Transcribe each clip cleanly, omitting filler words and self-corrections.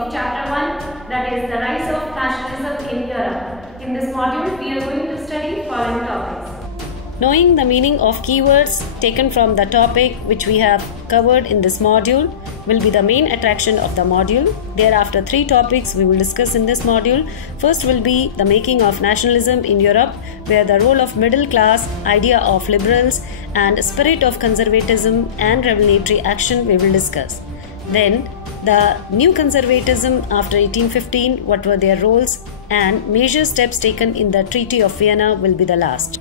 of chapter 1, that is the rise of nationalism in Europe. In this module, we are going to study following topics. Knowing the meaning of keywords taken from the topic which we have covered in this module will be the main attraction of the module. Thereafter, 3 topics we will discuss in this module. First will be the making of nationalism in Europe, where the role of middle class, idea of liberals, and spirit of conservatism and revolutionary action we will discuss. Then, the new conservatism after 1815, what were their roles, and major steps taken in the Treaty of Vienna will be the last.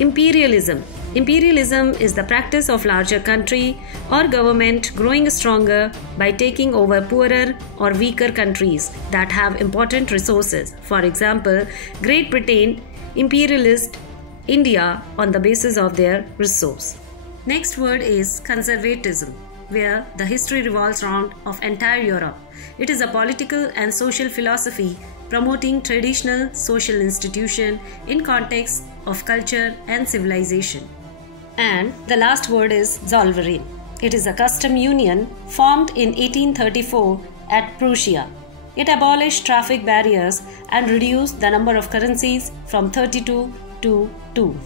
Imperialism. Imperialism is the practice of larger country or government growing stronger by taking over poorer or weaker countries that have important resources. For example, Great Britain imperialized India on the basis of their resource. Next word is conservatism, where the history revolves around of entire Europe. It is a political and social philosophy promoting traditional social institution in context of culture and civilization. And the last word is Zollverein. It is a custom union formed in 1834 at Prussia. It abolished traffic barriers and reduced the number of currencies from 32 to 2.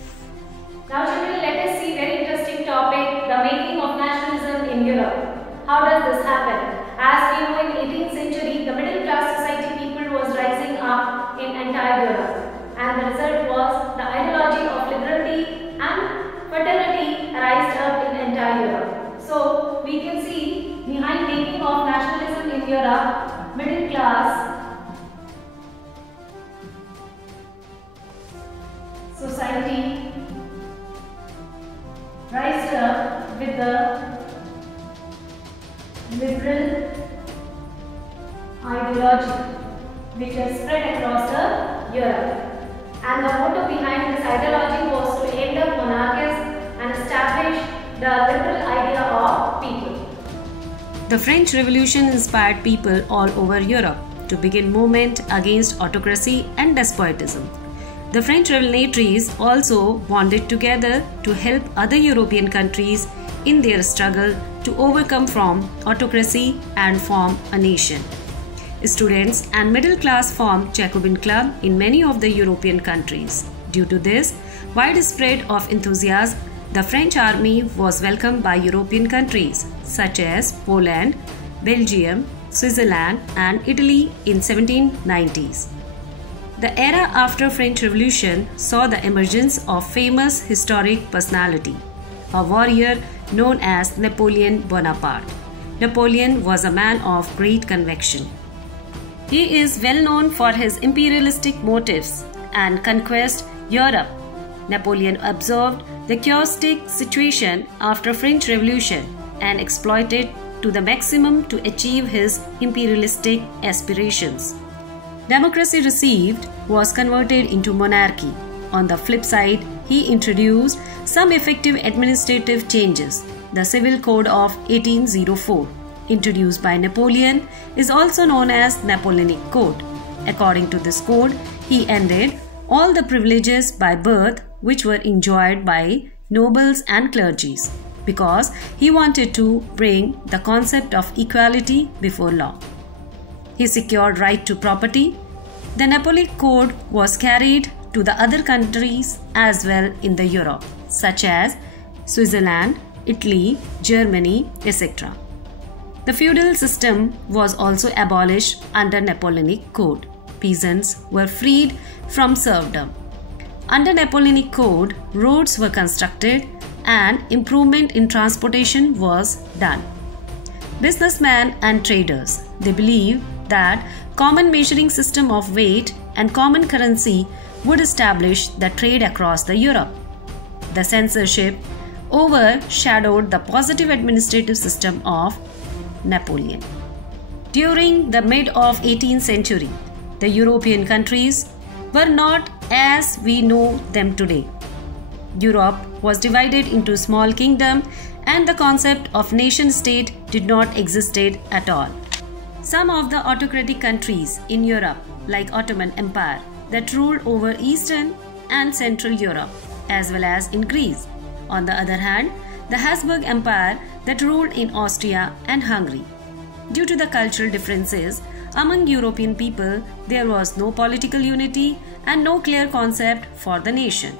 Now children, let us see very interesting topic, the making of nationalism in Europe. How does this happen? As we know, in 18th century, the middle class society people was rising up in entire Europe. And the result was the ideology of liberty and fraternity rised up in entire Europe. So we can see behind making of nationalism in Europe, middle class society rised up with the liberal ideology which has spread across Europe. And the motto behind this ideology was to end up monarchies and establish the liberal idea of people. The French Revolution inspired people all over Europe to begin movement against autocracy and despotism. The French revolutionaries also bonded together to help other European countries in their struggle to overcome from autocracy and form a nation. Students and middle class formed Jacobin Club in many of the European countries. Due to this widespread of enthusiasm, the French army was welcomed by European countries such as Poland, Belgium, Switzerland and Italy in 1790s. The era after French Revolution saw the emergence of famous historic personality, a warrior known as Napoleon Bonaparte. Napoleon was a man of great conviction. He is well known for his imperialistic motives and conquest Europe. Napoleon observed the chaotic situation after French Revolution and exploited to the maximum to achieve his imperialistic aspirations. Democracy received was converted into monarchy. On the flip side, he introduced some effective administrative changes. The Civil Code of 1804, introduced by Napoleon, is also known as Napoleonic Code. According to this code, he ended all the privileges by birth which were enjoyed by nobles and clergies, because he wanted to bring the concept of equality before law. He secured right to property. The Napoleonic Code was carried to the other countries as well in the Europe, such as Switzerland, Italy, Germany, etc. The feudal system was also abolished under Napoleonic Code. Peasants were freed from serfdom. Under Napoleonic Code, roads were constructed and improvement in transportation was done. Businessmen and traders, they believed that common measuring system of weight and common currency would establish the trade across the Europe. The censorship overshadowed the positive administrative system of Napoleon. During the mid of 18th century, the European countries were not as we know them today. Europe was divided into small kingdoms and the concept of nation-state did not existed at all. Some of the autocratic countries in Europe, like Ottoman Empire, that ruled over Eastern and Central Europe, as well as in Greece. On the other hand, the Habsburg Empire that ruled in Austria and Hungary. Due to the cultural differences, among European people, there was no political unity and no clear concept for the nation.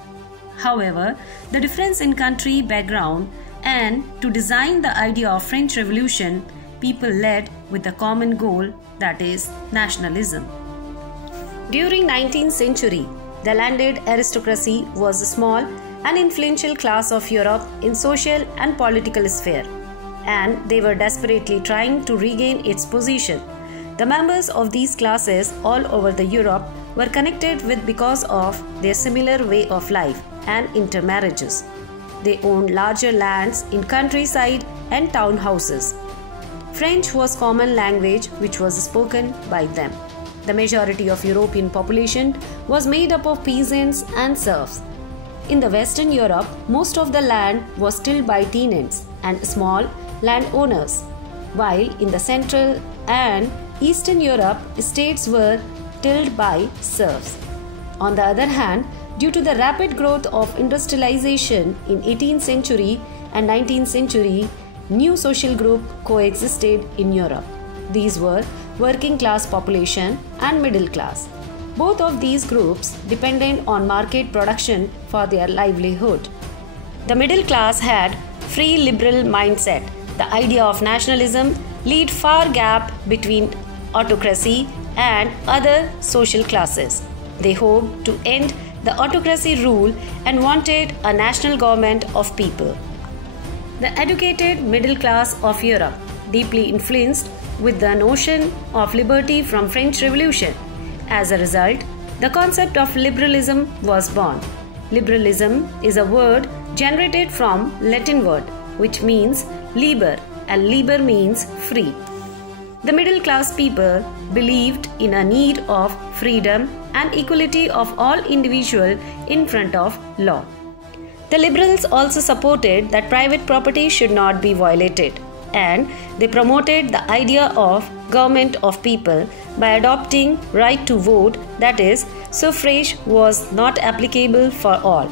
However, the difference in country background and to design the idea of French Revolution, people led with the common goal, that is nationalism. During 19th century, the landed aristocracy was a small and influential class of Europe in social and political sphere, and they were desperately trying to regain its position. The members of these classes all over the Europe were connected with because of their similar way of life and intermarriages. They owned larger lands in countryside and townhouses. French was common language which was spoken by them. The majority of European population was made up of peasants and serfs. In the Western Europe, most of the land was tilled by tenants and small landowners, while in the Central and Eastern Europe, estates were tilled by serfs. On the other hand, due to the rapid growth of industrialization in 18th century and 19th century, new social groups coexisted in Europe. These were working class population and middle class. Both of these groups depended on market production for their livelihood. The middle class had free liberal mindset. The idea of nationalism laid far gap between autocracy and other social classes. They hoped to end the autocracy rule and wanted a national government of people. The educated middle class of Europe, deeply influenced with the notion of liberty from French Revolution. As a result, the concept of liberalism was born. Liberalism is a word generated from Latin word which means liber, and liber means free. The middle class people believed in a need of freedom and equality of all individuals in front of law. The liberals also supported that private property should not be violated, and they promoted the idea of government of people by adopting right to vote, that is, suffrage was not applicable for all.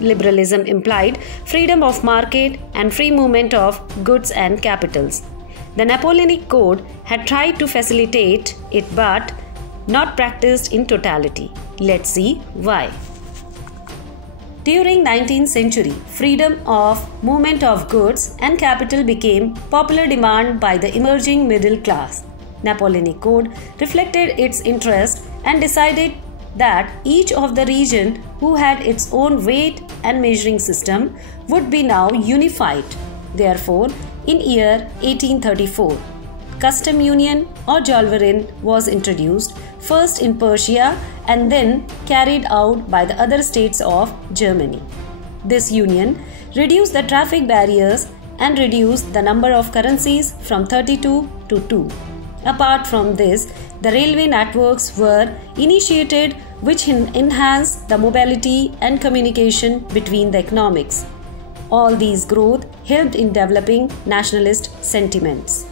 Liberalism implied freedom of market and free movement of goods and capitals. The Napoleonic Code had tried to facilitate it but not practiced in totality. Let's see why. During 19th century, freedom of movement of goods and capital became popular demand by the emerging middle class. Napoleonic Code reflected its interest and decided that each of the region who had its own weight and measuring system would be now unified. Therefore, in year 1834, custom union or Zollverein was introduced first in Prussia and then carried out by the other states of Germany. This union reduced the traffic barriers and reduced the number of currencies from 32 to 2. Apart from this, the railway networks were initiated which enhanced the mobility and communication between the economics. All these growth helped in developing nationalist sentiments.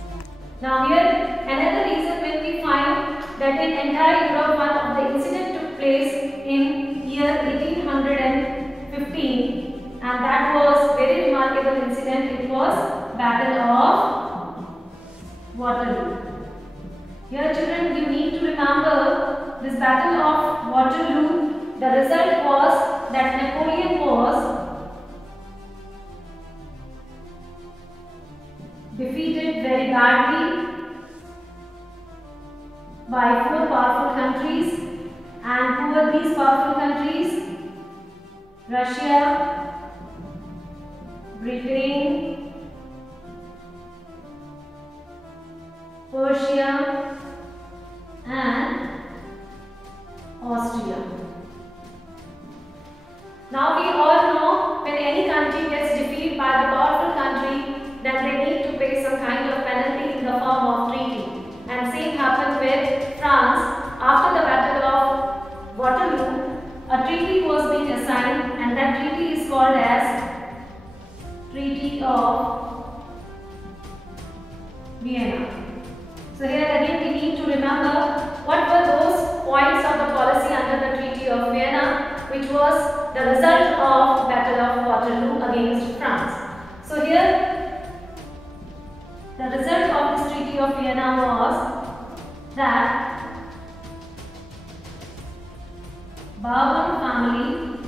Now here another reason when we find that in entire Europe one of the incident took place in year 1815 and that was very remarkable incident. It was Battle of Waterloo. Here children, you need to remember this Battle of Waterloo. The result was that Napoleon was defeated very badly by 4 powerful countries. And who were these powerful countries? Russia, Britain, Persia and Austria. Now we all know when any country gets defeated by the powerful country, then they need to pay some kind of penalty in the form of treaty. And same happened with France. After the Battle of Waterloo, a treaty was being assigned and that treaty is called as Treaty of Vienna. So here again we need to remember what were those points of the policy under the Treaty of Vienna, which was the result of Battle of Waterloo against France. So here the result of this Treaty of Vienna was that Bourbon family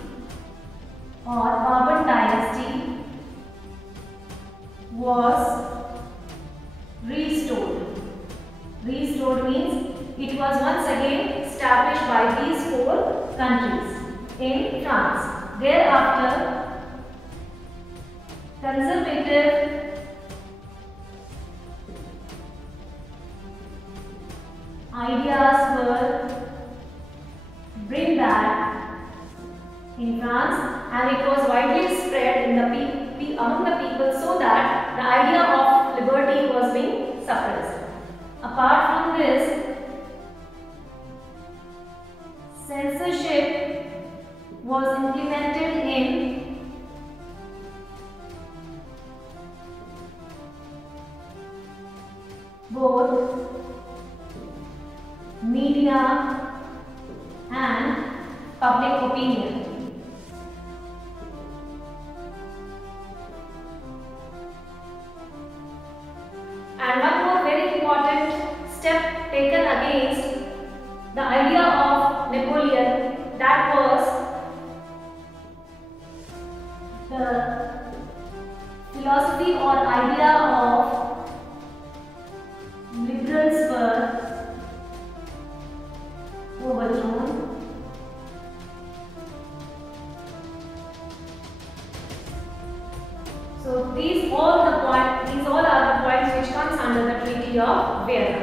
or Bourbon dynasty was restored. Restored means it was once again established by these four countries in France. Thereafter, conservative ideas were bring back in France, and it was widely spread in the among the people, so that the idea of liberty was being suppressed. Apart from this, censorship was implemented in both media and public opinion. And one more very important step taken against the idea of Napoleon, that was the philosophy or idea of liberals were overthrown. So these all are the points which comes under the Treaty of Vienna.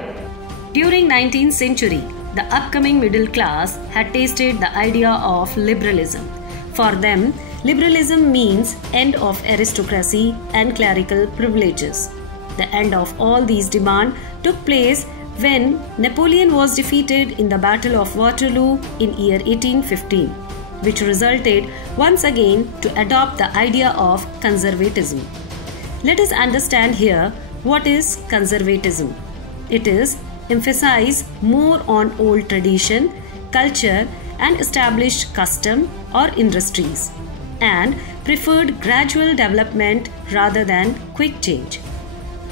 During 19th century, the upcoming middle class had tasted the idea of liberalism. For them, liberalism means end of aristocracy and clerical privileges. The end of all these demands took place when Napoleon was defeated in the Battle of Waterloo in year 1815, which resulted once again to adopt the idea of conservatism. Let us understand here what is conservatism. It is emphasize more on old tradition, culture and established custom or industries, and preferred gradual development rather than quick change.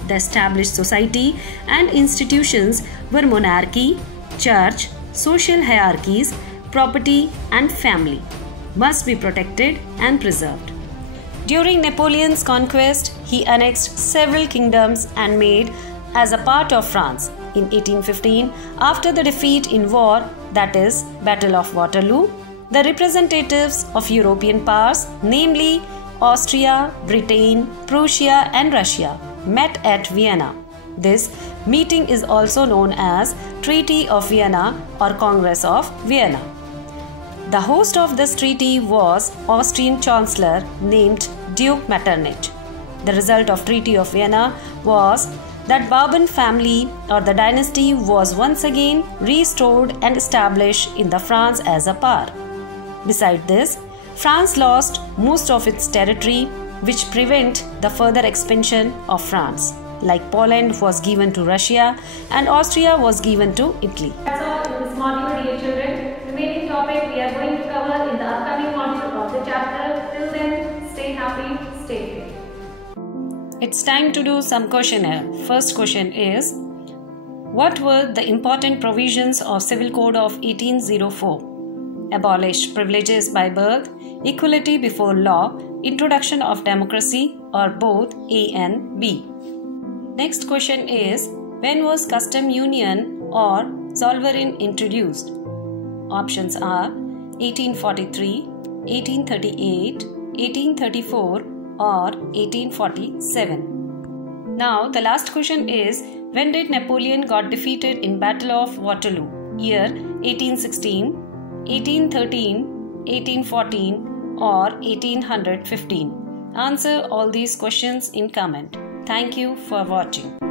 The established society and institutions were monarchy, church, social hierarchies, property and family must be protected and preserved. During Napoleon's conquest, he annexed several kingdoms and made as a part of France. In 1815, after the defeat in war, that is, Battle of Waterloo, the representatives of European powers, namely Austria, Britain, Prussia and Russia, met at Vienna. This meeting is also known as Treaty of Vienna or Congress of Vienna. The host of this treaty was Austrian Chancellor named Duke Metternich. The result of Treaty of Vienna was that Bourbon family or the dynasty was once again restored and established in the France as a power. Besides this, France lost most of its territory, which prevent the further expansion of France. Like Poland was given to Russia and Austria was given to Italy. That's all in this module, dear children. Remaining topic we are going to cover in the upcoming module of the chapter. Till then, stay happy, stay safe. It's time to do some questionnaire. First question is, what were the important provisions of Civil Code of 1804? Abolished privileges by birth, equality before law, introduction of democracy, or both A and B. Next question is, when was custom union or zollverein introduced? Options are 1843, 1838, 1834 or 1847. Now the last question is, when did Napoleon got defeated in Battle of Waterloo? Year 1816, 1813, 1814 or 1815. Answer all these questions in comment. Thank you for watching.